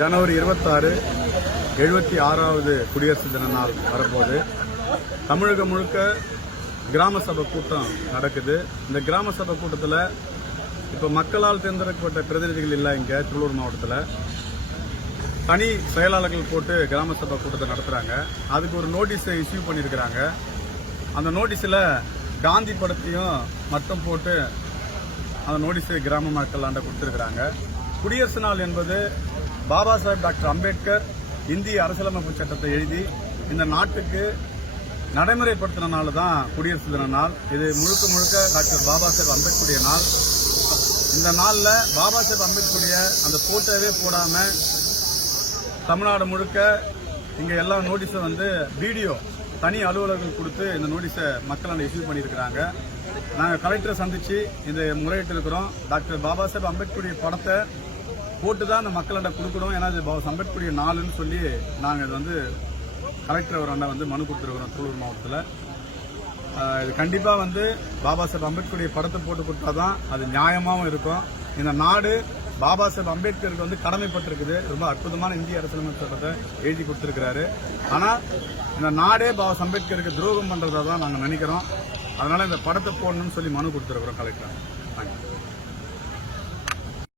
ஜனவரி இருபத்தாறு எழுபத்தி ஆறாவது குடியரசு தின நாள் வரப்போது தமிழகம் முழுக்க கிராம சபை கூட்டம் நடக்குது. இந்த கிராம சபை கூட்டத்தில் இப்போ மக்களால் தேர்ந்தெடுக்கப்பட்ட பிரதிநிதிகள் இல்லை இங்கே திருவள்ளூர் மாவட்டத்தில். தனி செயலாளர்கள் போட்டு கிராம சபை கூட்டத்தை நடத்துகிறாங்க அதுக்கு ஒரு நோட்டீஸை இஷ்யூ பண்ணியிருக்கிறாங்க. அந்த நோட்டீஸில் காந்தி படத்தையும் மட்டும் போட்டு அந்த நோட்டீஸை கிராம மக்கள் ஆண்ட கொடுத்துருக்குறாங்க. குடியரசு நாள் என்பது பாபா சாஹேப் டாக்டர் அம்பேத்கர் இந்திய அரசியலமைப்பு சட்டத்தை எழுதி இந்த நாட்டுக்கு நடைமுறைப்படுத்தின நாள் தான் குடியரசு தின நாள். இது முழுக்க முழுக்க டாக்டர் பாபா சாஹேப் அம்பேத்கருடைய நாள். இந்த நாளில் பாபா சாஹேப் அம்பேத்கருடைய அந்த போட்டோவே போடாமல் தமிழ்நாடு முழுக்க இங்கே எல்லா நோட்டீஸும் வந்து வீடியோ தனி அலுவலர்கள் கொடுத்து இந்த நோட்டீஸை மக்கள் இஷ்யூ பண்ணியிருக்கிறாங்க. நாங்கள் கலெக்டரை சந்தித்து இந்த முறையிட்டு இருக்கிறோம் டாக்டர் பாபா சாஹேப் அம்பேத்கருடைய படத்தை போட்டு தான் அந்த மக்கள்கிட்ட கொடுக்கணும். ஏன்னா இது பாபா அம்பேத்கருடைய நாளுன்னு சொல்லி நாங்கள் இது வந்து கலெக்டர் அவராண்ட வந்து மனு கொடுத்துருக்குறோம் திருவள்ளூர் மாவட்டத்தில். இது கண்டிப்பாக வந்து பாபா சாஹேப் அம்பேத்கருடைய படத்தை போட்டு கொடுத்தா தான் அது நியாயமாகவும் இருக்கும். இந்த நாடு பாபா சாஹேப் அம்பேத்கருக்கு வந்து கடமைப்பட்டிருக்குது. ரொம்ப அற்புதமான இந்திய அரசியலமைப்பு சட்டத்தை எழுதி கொடுத்துருக்கிறாரு. ஆனால் இந்த நாடே பாபா அம்பேத்கருக்கு துரோகம் பண்ணுறதா தான் நாங்கள் நினைக்கிறோம். அதனால் இந்த படத்தை போடணும்னு சொல்லி மனு கொடுத்துருக்குறோம் கலெக்டர். தேங்க்யூ